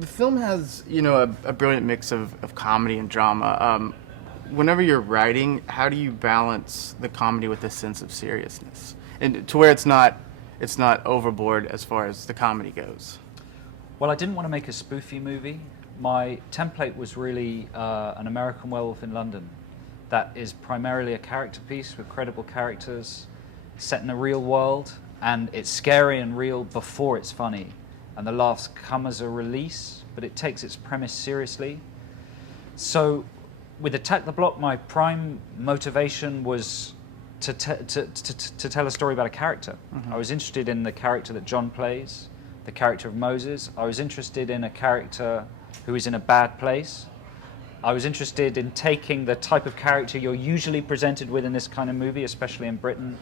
the film has, a brilliant mix of comedy and drama. Whenever you're writing, how do you balance the comedy with a sense of seriousness, and to where it's not overboard as far as the comedy goes? Well, I didn't want to make a spoofy movie. My template was really an American Werewolf in London that is primarily a character piece with credible characters set in a real world, and it's scary and real before it's funny, and the laughs come as a release, but it takes its premise seriously. So with Attack the Block, my prime motivation was to tell a story about a character. Mm-hmm. I was interested in the character that John plays, the character of Moses. I was interested in a character who is in a bad place. I was interested in taking the type of character you're usually presented with in this kind of movie, especially in Britain,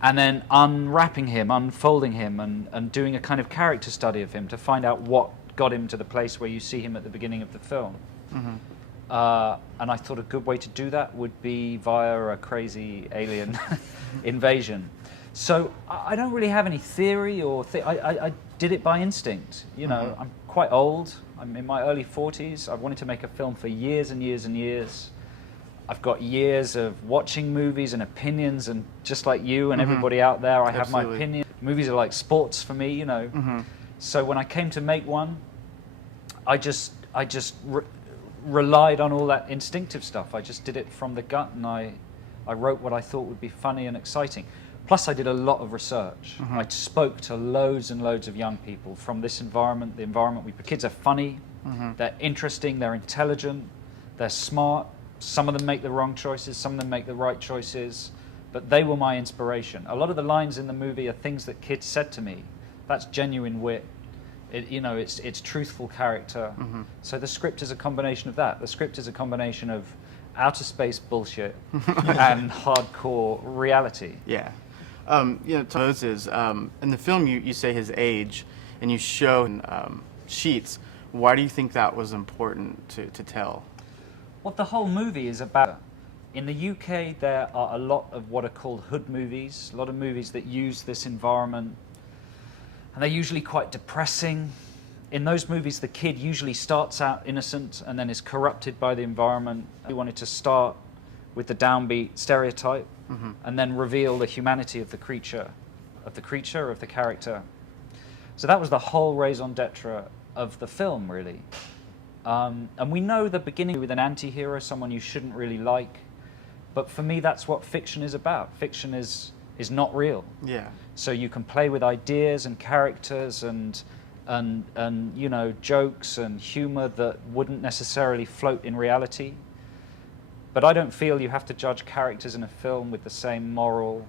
and then unwrapping him, unfolding him, and doing a kind of character study of him to find out what got him to the place where you see him at the beginning of the film. Mm-hmm. And I thought a good way to do that would be via a crazy alien invasion. So I don't really have any theory or I did it by instinct. Mm-hmm. I'm quite old. I'm in my early 40s. I've wanted to make a film for years and years and years. I've got years of watching movies and opinions, and just like you and mm-hmm. everybody out there, I have my opinion. Movies are like sports for me, Mm-hmm. So when I came to make one, I just relied on all that instinctive stuff. I just did it from the gut, and I wrote what I thought would be funny and exciting. Plus, I did a lot of research. Mm-hmm. I spoke to loads and loads of young people from this environment, the environment we... Kids are funny, mm-hmm. they're interesting, they're intelligent, they're smart. Some of them make the wrong choices, some of them make the right choices, but they were my inspiration. A lot of the lines in the movie are things that kids said to me. That's genuine wit. It's truthful character. Mm-hmm. So the script is a combination of that. The script is a combination of outer space bullshit and hardcore reality. Yeah. Moses, in the film you say his age, and you show sheets. Why do you think that was important to tell? Well, the whole movie is about... In the UK, there are a lot of what are called hood movies, a lot of movies that use this environment, and they're usually quite depressing. In those movies, the kid usually starts out innocent and then is corrupted by the environment. We wanted to start with the downbeat stereotype, mm-hmm. and then reveal the humanity of the creature, of the character. So that was the whole raison d'etre of the film, really. And we know the beginning with an anti-hero, someone you shouldn't really like, but for me, that's what fiction is about. Fiction is not real. Yeah. So you can play with ideas and characters and jokes and humor that wouldn't necessarily float in reality. But I don't feel you have to judge characters in a film with the same moral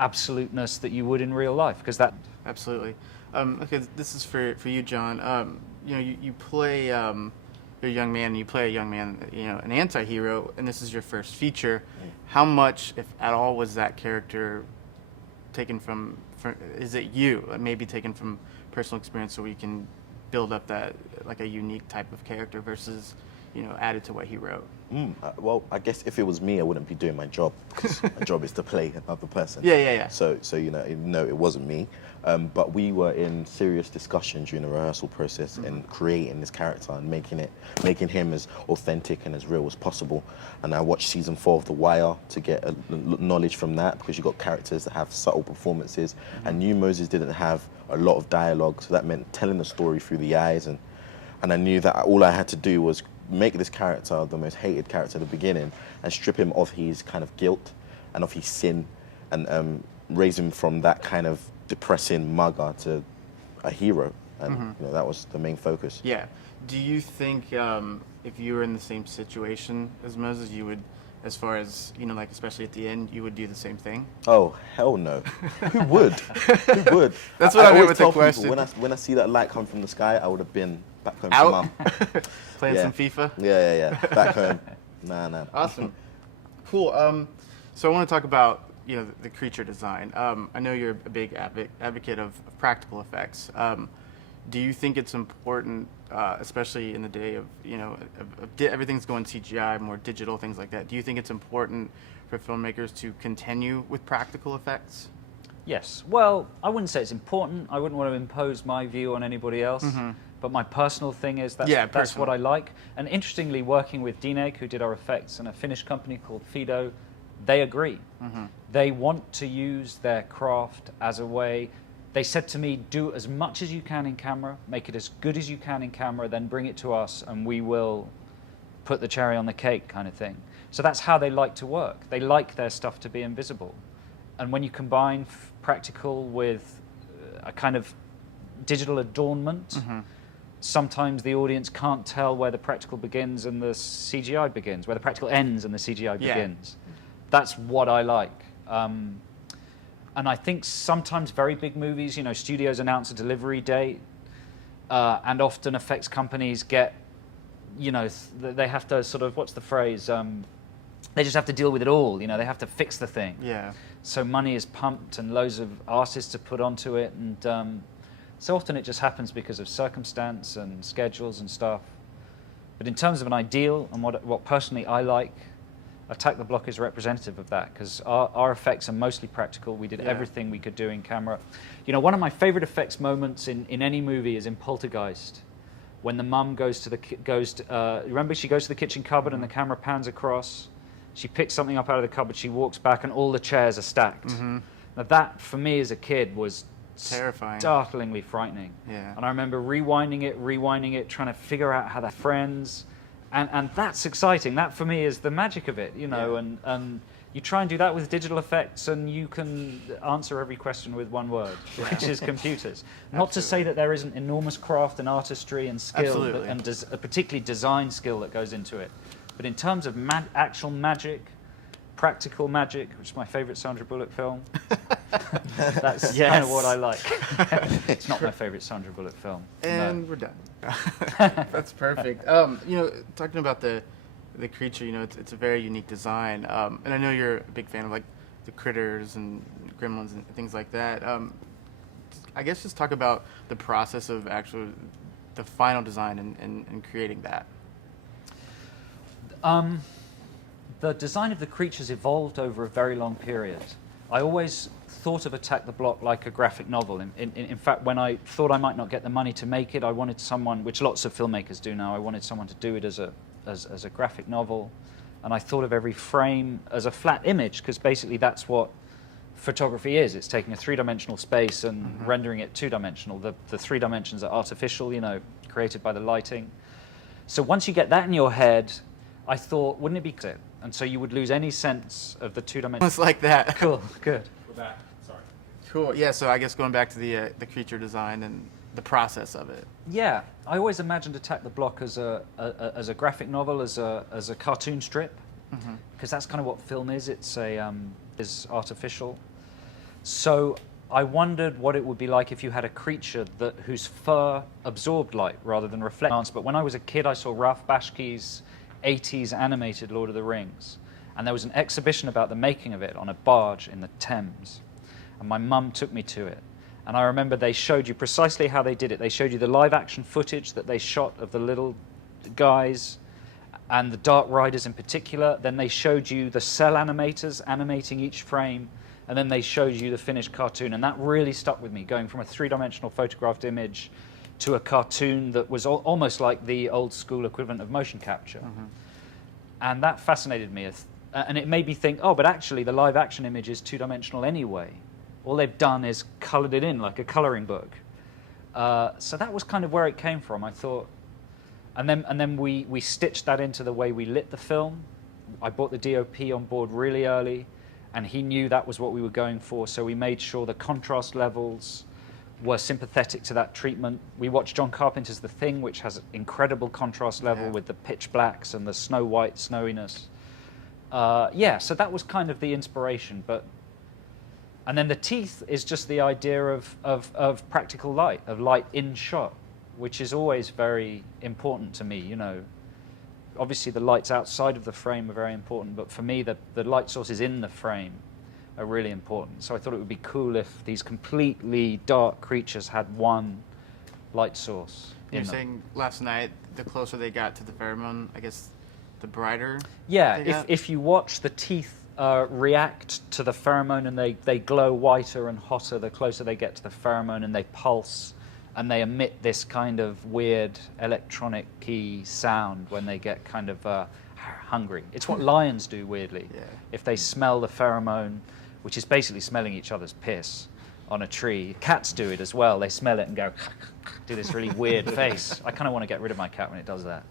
absoluteness that you would in real life, because that... Absolutely. Okay, this is for you, John. You play you're a young man, and you play a young man, an anti-hero, and this is your first feature. How much, if at all, was that character taken from is it you, maybe taken from personal experience, so we can build up that, like, a unique type of character versus, added to what he wrote? Well, I guess if it was me, I wouldn't be doing my job, because my job is to play another person. Yeah. So no, it wasn't me. But we were in serious discussion during the rehearsal process, mm-hmm. and creating this character and making him as authentic and as real as possible. And I watched season 4 of The Wire to get knowledge from that, because you got characters that have subtle performances. Mm-hmm. I knew Moses didn't have a lot of dialogue, so that meant telling the story through the eyes. And I knew that all I had to do was make this character the most hated character at the beginning, and strip him of his kind of guilt and of his sin, and raise him from that kind of depressing mugger to a hero. And mm-hmm. That was the main focus. Yeah. Do you think if you were in the same situation as Moses, you would, as far as, like, especially at the end, you would do the same thing? Oh, hell no. Who would? Who would? That's what I mean with the question. People, when I see that light come from the sky, I would have been back home out? to mum. Playing some FIFA? Yeah. Back home. Nah. Awesome. Cool. So I want to talk about, the creature design. I know you're a big advocate of practical effects. Do you think it's important, especially in the day of, everything's going CGI, more digital, things like that. Do you think it's important for filmmakers to continue with practical effects? Yes. Well, I wouldn't say it's important. I wouldn't want to impose my view on anybody else. But my personal thing is that's what I like. And interestingly, working with Dineg, who did our effects, and a Finnish company called Fido, they agree. They want to use their craft as a way. They said to me, do as much as you can in camera, make it as good as you can in camera, then bring it to us and we will put the cherry on the cake kind of thing. So that's how they like to work. They like their stuff to be invisible. And when you combine practical with a kind of digital adornment, sometimes the audience can't tell where the practical begins and the CGI begins, where the practical ends and the CGI begins. That's what I like. And I think sometimes very big movies, studios announce a delivery date, and often effects companies get, they have to sort of, what's the phrase? They just have to deal with it all. They have to fix the thing. Yeah. So money is pumped and loads of artists are put onto it, and so often it just happens because of circumstance and schedules and stuff. But in terms of an ideal and what personally I like, Attack the Block is representative of that, because our effects are mostly practical. We did everything we could do in camera. One of my favorite effects moments in any movie is in Poltergeist, when the mum remember she goes to the kitchen cupboard and the camera pans across. She picks something up out of the cupboard, she walks back, and all the chairs are stacked. Now that, for me as a kid, was terrifying, startlingly frightening. Yeah. And I remember rewinding it, trying to figure out how they're friends. And that's exciting. That, for me, is the magic of it, and you try and do that with digital effects, and you can answer every question with one word, which is computers. Not to say that there isn't enormous craft and artistry and skill, and particularly design skill that goes into it. But in terms of actual magic, practical magic, which is my favorite Sandra Bullock film, that's kind of what I like. It's not my favorite Sandra Bullock film. And we're done. That's perfect. Talking about the creature, it's a very unique design. And I know you're a big fan of like the critters and gremlins and things like that. I guess just talk about the process of the final design and creating that. The design of the creatures evolved over a very long period. I always thought of Attack the Block like a graphic novel. In fact, when I thought I might not get the money to make it, I wanted someone, which lots of filmmakers do now, I wanted someone to do it as a graphic novel. And I thought of every frame as a flat image, because basically that's what photography is. It's taking a three-dimensional space and rendering it two-dimensional. The three dimensions are artificial, created by the lighting. So once you get that in your head, I thought, wouldn't it be it? And so you would lose any sense of the two-dimensional. It's like that. Cool, good. We're back. Sorry. Cool. Yeah. So I guess going back to the creature design and the process of it. Yeah, I always imagined Attack the Block as a graphic novel, as a cartoon strip, because that's kind of what film is. It's is artificial. So I wondered what it would be like if you had a creature whose fur absorbed light rather than reflected. But when I was a kid, I saw Ralph Bakshi's 80s animated Lord of the Rings, and there was an exhibition about the making of it on a barge in the Thames, and my mum took me to it, and I remember they showed you precisely how they did it. They showed you the live action footage that they shot of the little guys and the Dark Riders in particular. Then they showed you the cell animators animating each frame, and then they showed you the finished cartoon, and that really stuck with me, going from a three-dimensional photographed image to a cartoon that was almost like the old school equivalent of motion capture. And that fascinated me. And it made me think, oh, but actually the live action image is two-dimensional anyway. All they've done is colored it in like a coloring book. So that was kind of where it came from, I thought. And then we stitched that into the way we lit the film. I brought the DOP on board really early, and he knew that was what we were going for, so we made sure the contrast levels were sympathetic to that treatment. We watched John Carpenter's The Thing, which has an incredible contrast level with the pitch blacks and the snow white snowiness. So that was kind of the inspiration. And then the teeth is just the idea of practical light, of light in shot, which is always very important to me. Obviously the lights outside of the frame are very important, but for me the light sources in the frame are really important. So I thought it would be cool if these completely dark creatures had one light source. You're saying last night, the closer they got to the pheromone, I guess the brighter. Yeah, if you watch the teeth react to the pheromone, and they glow whiter and hotter the closer they get to the pheromone, and they pulse, and they emit this kind of weird electronic-y sound when they get kind of hungry. It's what lions do, weirdly. Yeah. If they smell the pheromone, which is basically smelling each other's piss on a tree. Cats do it as well. They smell it and go, do this really weird face. I kind of want to get rid of my cat when it does that.